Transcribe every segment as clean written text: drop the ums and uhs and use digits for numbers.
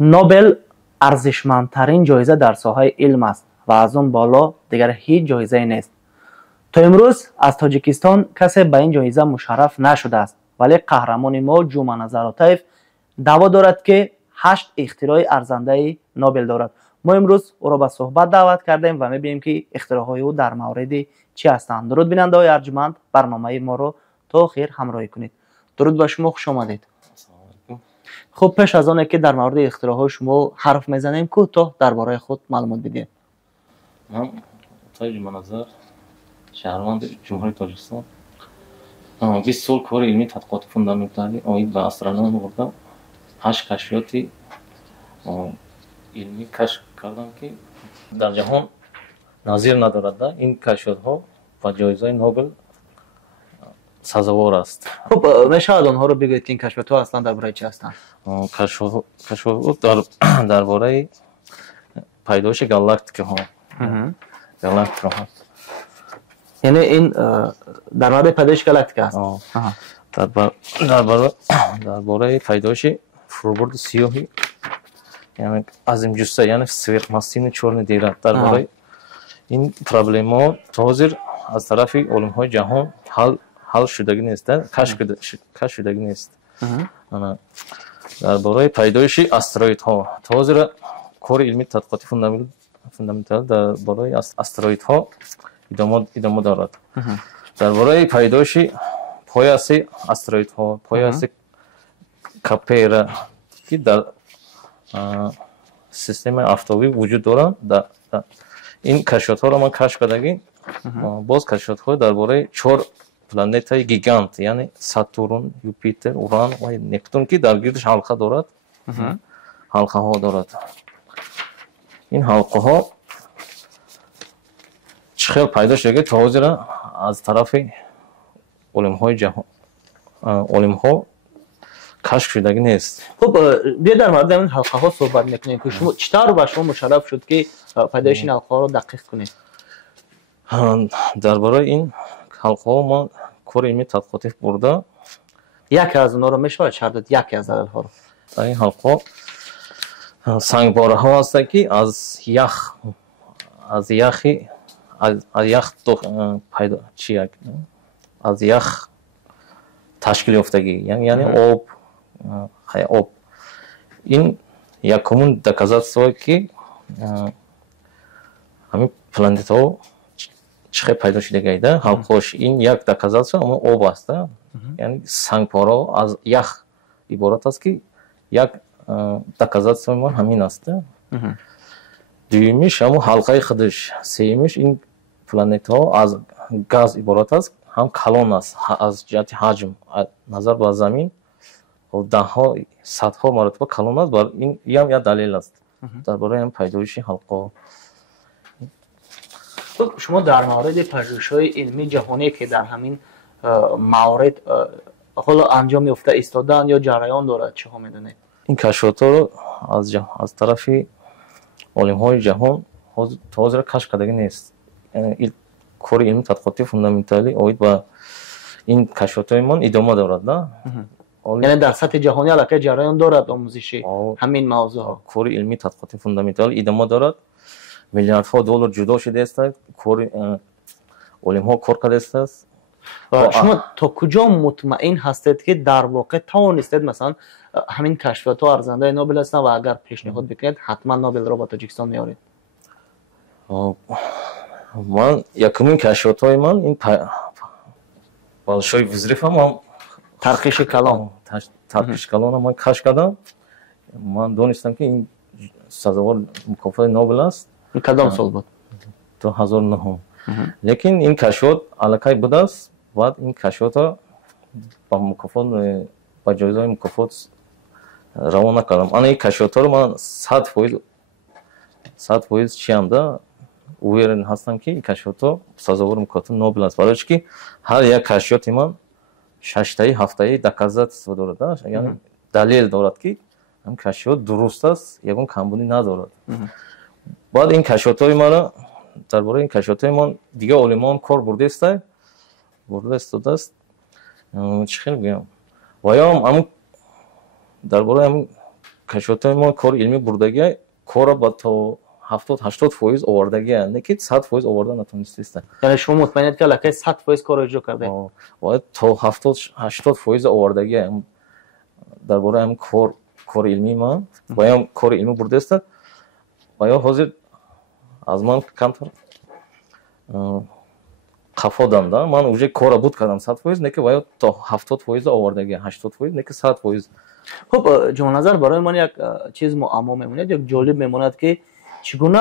نوبل ارزشمندترین جایزه در ساحه علم است و از اون بالا دیگر هیچ جایزه نیست. تا امروز از تاجیکستان کسی به این جایزه مشرف نشده است، ولی قهرمان ما جوما نظراتیف دعوا دارد که 8 اختراع ارزنده نوبل دارد. ما امروز او را به صحبت دعوت کردیم و می‌بینیم که اختراع‌های او در مورد چی هستند. درود بیننده‌های ارجمند، برنامه ما رو تا آخر همراهی کنید. درود به شما، خوش آمدید. خب پیش از آنه که در مورد اختراع‌های شما حرف میزنیم، کوتاه درباره خود معلومات بدید. من جوما نظر شهروند جمهوری تاجیکستان 20 سال کار علمی تحقیقات فوندامنتالی اوید به استرونومی بودم. 8 کشفیاتی علمی کشف کردم که در جهان نظیر ندارد. این کشفیات‌ها با جایزه نوبل سزاوار است. خب میشه آنها رو بگویید که این کشفیات‌ها اصلا درباره چی هستند؟ کشفیات درباره پیدایش گالاکتیک‌ها هست. یعنی این در مورد پیدایش گالاکتیک است. درباره پیدایش فروبرد سیاهی، یعنی عظیم جثه، یعنی سوپرماسیو چرن دیره. درباره این پروبلم‌ها تا حاضر از طرف علم‌های جهان حل شدگی نیست، کشف شدگی نیست. درباره پیدایش استروئیدها تا حاضر کار علمی تحقیقاتی فوندامنتال درباره استروئیدها ادامه دارد. درباره پیدایش پایه‌اس استروئیدها، پایه‌اس کاپیرا که در سیستم آفتابی وجود دارند، این کشفیات‌ها را من کشف کردم. باز کشفیات‌ها درباره 4 پلنت‌های گیگانت، یعنی ساتورن، یوپیتر، اوران و نپتون که در گردش حلقه دارد، حلقه‌ها دارد. این حلقه‌ها چخیل پیدا شده تا حاضر از طرف علم‌های جهان علم‌ها کشف شدگی نیست. خب بیا در مورد این حلقه‌ها صحبت می‌کنیم که شما چطور به شما مشرف شد که پیدایش این حلقه‌ها رو دقیق کنید؟ درباره این حلقه‌ها ما کار علمی تحقیقاتی برده. یکی از اونها رو میشه شرح داد؟ یکی از دلایل‌ها رو. این حلقه‌ها سنگباره‌ها هستند که از یخ پیدا از یخ تشکیل یافتگی، یعنی آب. این یکمون دکازاتس‌ها که همین پلنت‌ها چه پیدا شدگی ایده. حلقه‌اش این یک دکازاتس‌ها اما آب است، یعنی سنگبارها از یخ عبارت است که یک دکازاتس‌ها ما همین است. دومیش همون حلقه خودش. سومیش این پلنت‌ها از گاز عبارت است، هم کلون است از جهت حجم نظر به زمین و ده‌ها صدها مرتبه کلون است. بر این هم یک دلیل است درباره این پیدایش حلقه. شما در مورد پژوهش‌های علمی جهانی که در همین موارد حالا انجام یافته ایستادن یا جریان دارد چه ها میدونید؟ این کشفیات رو از طرف علم‌های جهان تا حاضر کشف کردگی نیست. این کار علمی تحقیقاتی فوندامنتالی اوید با این کشفیات‌های من ادامه دارد. نه یعنی در سطح جهانی علاقه جریان دارد آموزشی همین موضوع. کار علمی تحقیقاتی فوندامنتالی ادامه دارد. میلیاردها دلار جدا شده است. کار علم‌ها کار کرده است. شما تا کجا مطمئن هستید که در واقع توانستید مثلا همین کشفیات‌ها ارزنده نوبل هستند و اگر پیشنهاد بکنید حتما نوبل را با تاجیکستان میارید؟ من یکمین کشفیات‌های من این بالشوی وزریف هم ترقیش کلام من کشف کردم. من دانستم که این سزاوار مکافات نوبل است. کدام سال بود؟ 2009. لیکن این کشفیات علاقه بوده است. بعد این کشفیات با مکافات با جایزه مکافات روانه کردم. آن این کشفیات رو من 100% چیام اویرن هستم که این کشفیات سزاوار مکافات نوبل است. برای که هر یک کشفیات من 6 تایی 7 تایی دکازات دارد، یعنی دلیل دارد که این کشفیات درست است، یگان کمبودی ندارد. بعد این کشفیات‌های ما درباره این کشفیات‌های ما دیگه علما کار برده است. چه خیلی بگم و یا هم درباره هم кашфиётҳои мо кори илмӣ бурдагӣ кора ба то 70-80% овардагӣ, не ки 100% оварда натонистаста. یعنی شما مطمئنید که لکه 100% کار اجرا کرده؟ باید تا 70-80% овардагӣ дар бораи ҳам кори илмӣ ман ва ям кори илмӣ бурдаста ва ё ҳозир аз ман камтар қафоданда ман уже кора буд кардам 100%, не ки ва ё то 70% овардагӣ 80%, не ки 100%. خب جوان‌نظر برای من یک چیز معما میموند، یک جالب میموند که چگونه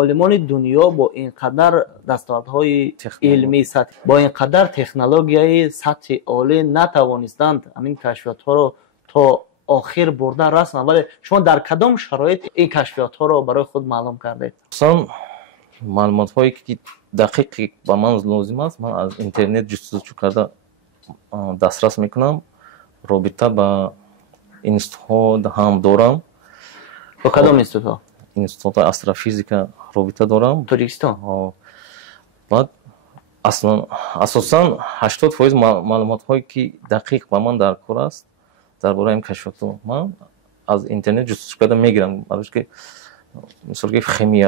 عالمان دنیا با اینقدر دستاوردهای علمی سطح، با اینقدر تکنولوژی سطح عالی نتوانستند همین کشفیات ها رو تا آخر بردن رسن. ولی شما در کدام شرایط این کشفیات ها رو برای خود معلوم کردید؟ اصلا معلومات هایی که دقیق با من لازم است من از اینترنت جستجو کرده دسترس میکنم. رابطه با اینستیتوت هم دارم. با کدام اینستیتوت؟ اینستیتوت استروفیزیکا رابطه دارم. تاجیکستان. بعد اصلا اساسا 80% معلومات هایی که دقیق با من در کار است درباره این کشفیات من از اینترنت جستجو کرده میگیرم. برای که مثلا که شیمی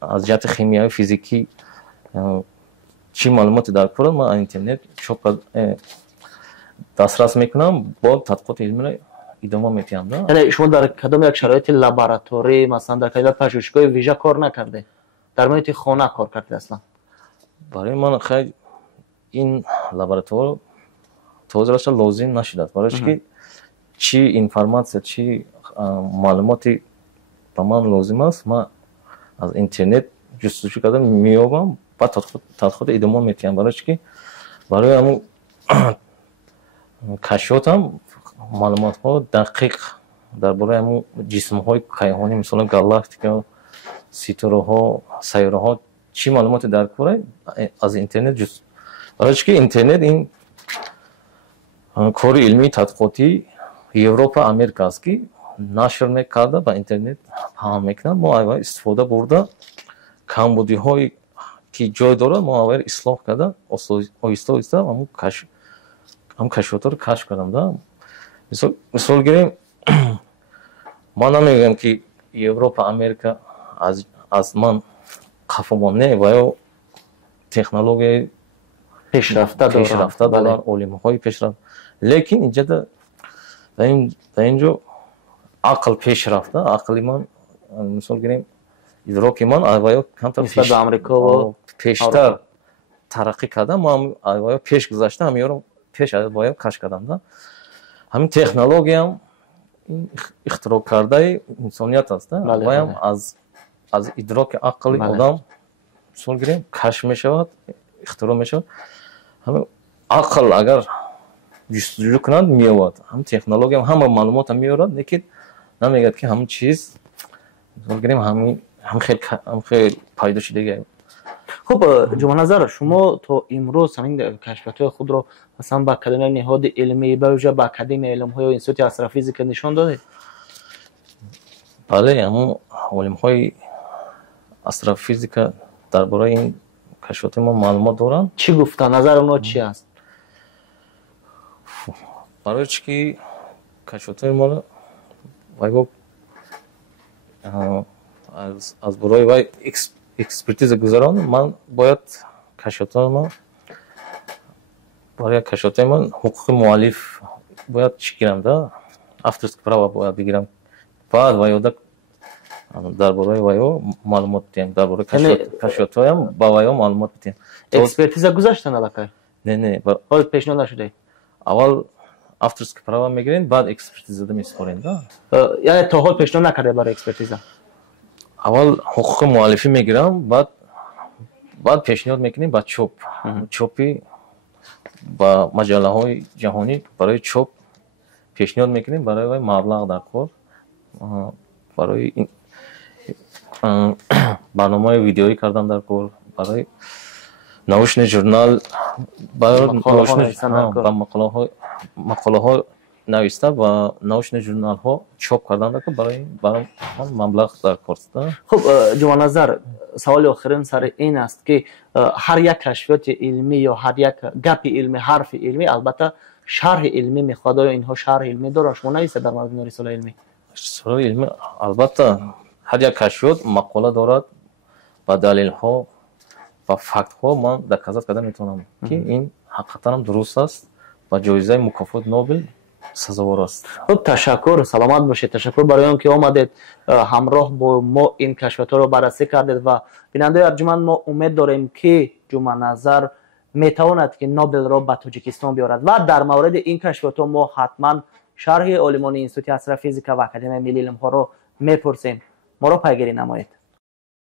از جهت شیمیایی فیزیکی چی معلوماتی در کار من از اینترنت چاپ دسترس میکنم با تحقیقات علمی ادامه میدم. یعنی شما در کدام یک شرایط لابراتوری مثلا در کدام پژوهشگاه ویژه کار نکرده؟ در محیط خانه کار کرده اصلا؟ برای من خیلی این لابراتوار توضیحش لازم نشده است. برای که چی انفورماسیون چی معلوماتی به من لازم است من از اینترنت جستجو کردم میابم بعد تحقیقات ادامه میدم. برای که برای همون کشفیاتم معلومات ها دقیق درباره همون جسم های کیهانی مثلا گالاکتیکا ستاره ها سیاره ها چی معلوماتی در کاره از اینترنت جست. برای که اینترنت این کار علمی تحقیقاتی یوروپا امریکا است که نشر میکرده با اینترنت هم میکنن. ما اول استفاده برده کمبودی های که جای داره ما اول اصلاح کرده آهسته آهسته هم کشفیات رو کشف کردم. دا مثال گیریم ما نمیگم که یوروپا امریکا از من خفمان نه و یا تکنولوژی پیشرفته دارن علم های پیشرفته لیکن اینجا در اینجا عقل پیشرفته عقلی من مثال گیریم ادراک من آیا کمتر نسبت به آمریکا و پیشتر ترقی کرده ما آیا پیش گذشته هم یارو پیش باید کش کردم. همین تکنولوژی هم اختراع کرده انسانیت است. باید از ادراک عقلی آدم مثال گیریم کش میشود اختراع میشود. همین عقل اگر جستجو کنند میاد هم تکنولوژی هم همه معلومات هم میارد لیکن نمیگه که همین چیز مثال گیریم هم خیلی پیدا شده. خب جوان نظر شما تا امروز همین کشفیات خود رو مثلا با کدام نهاد علمی به ویژه با اکادمی علم های و اینستیتوت استروفیزیک نشان دادید؟ بله همون علم های استروفیزیک درباره این کشفیات ما معلومات دارن. چی گفتن؟ نظر اونا چی است؟ برای که کشفیات ما وای از برای وای اکسپرتیز گذاران من باید کشفیات ما برای کشفیات من حقوق مؤلف باید چی گیرم دا авторское право باید بگیرم بعد وای درباره وای معلومات دیم درباره کشفیات هایم با وای معلومات بدیم. اکسپرتیز گذاشتن علاقه؟ نه حال پیشنهاد نشده. اول авторское право میگیرین بعد اکسپرتیز رو میسپارین. یعنی تا حال پیشنهاد نکرده برای اکسپرتیز؟ اول حقوق مؤلفی میگیرم بعد پیشنهاد میکنیم با چاپی با مجله های جهانی برای چاپ پیشنهاد میکنیم برای مبلغ در کار برای برنامه ویدیویی کردن در کار برای نوشن ژورنال برای مقاله ها نوشته و نوشن ژورنال ها چاپ کردن در کار برای مبلغ در کار است. خب جوان نظر سوال آخرین سر این است که هر یک کشفیات علمی یا هر یک گپ علمی حرف علمی البته شرح علمی میخواد و اینها شرح علمی داره. شما نویسید در مورد رساله علمی؟ سرای علمی البته هر یک کشفیات مقاله دارد و دلیل ها و فکت ها من دکازات کردن میتونم که این حقیقتا هم درست است و جایزه مکافات نوبل سزاوار است. خب تشکر، سلامت باشید. تشکر برای آن که آمدید همراه با ما این کشفیات رو بررسی کردید و بیننده ارجمند ما امید داریم که جمع نظر میتواند که نوبل را به تاجیکستان بیارد و در مورد این کشفیات ما حتما شرح عالمان انستیتوت اسرافیزیکا و اکادمی ملی علم ها رو میپرسیم. ما را پیگیری نمایید.